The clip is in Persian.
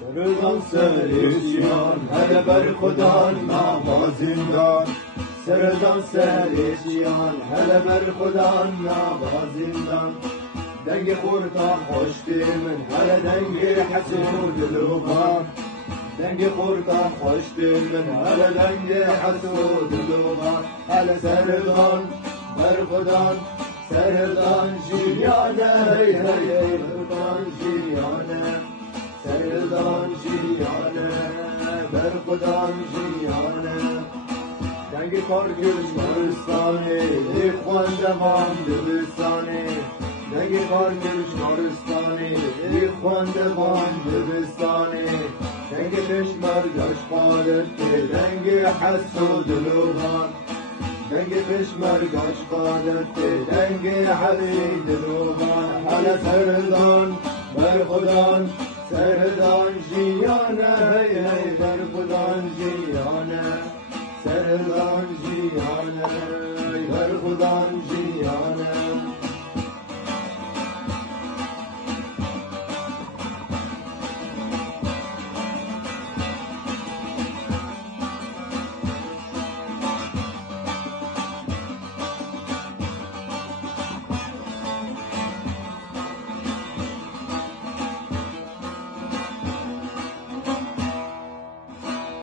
سردان سریشیان هله بر خدا نوازندان سردان سریشیان هله بر خدا نوازندان دنگ خورتان خوشتی من هله دنگ حسود لوبان دنگ خورتان خوشتی من هله دنگ حسود لوبان هله سردان بر خدا سردان جیانه هی هی سردان جیانه سردان جیانه بر خدان جیانه دنگ کارگرش کارستانه ای خواندوان دبستانه دنگ کارگرش کارستانه ای خواندوان دبستانه دنگ پشمرگاش قادته دنگ حسود لوبان دنگ پشمرگاش قادته دنگ حسود لوبان حالا سردان بر خدان سردان جیانه هی هی بر خدان جیانه سردان جیانه بر خدان جیانه